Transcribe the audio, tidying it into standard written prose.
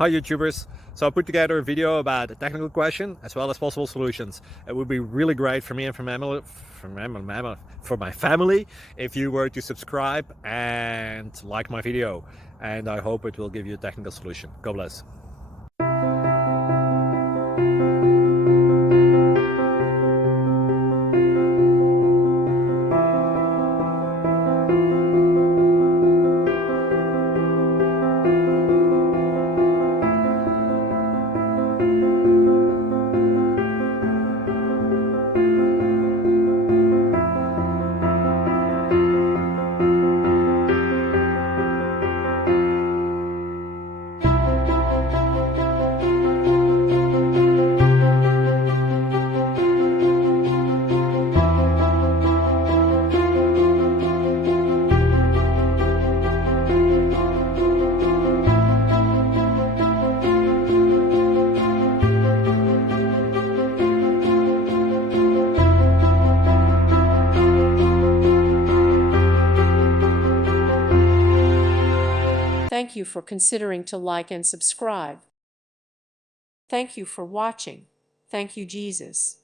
Hi YouTubers! So I put together a video about a technical question as well as possible solutions. It would be really great for me and for my family if you were to subscribe and like my video, and I hope it will give you a technical solution. God bless. Thank you for considering to like and subscribe. Thank you for watching. Thank you, Jesus.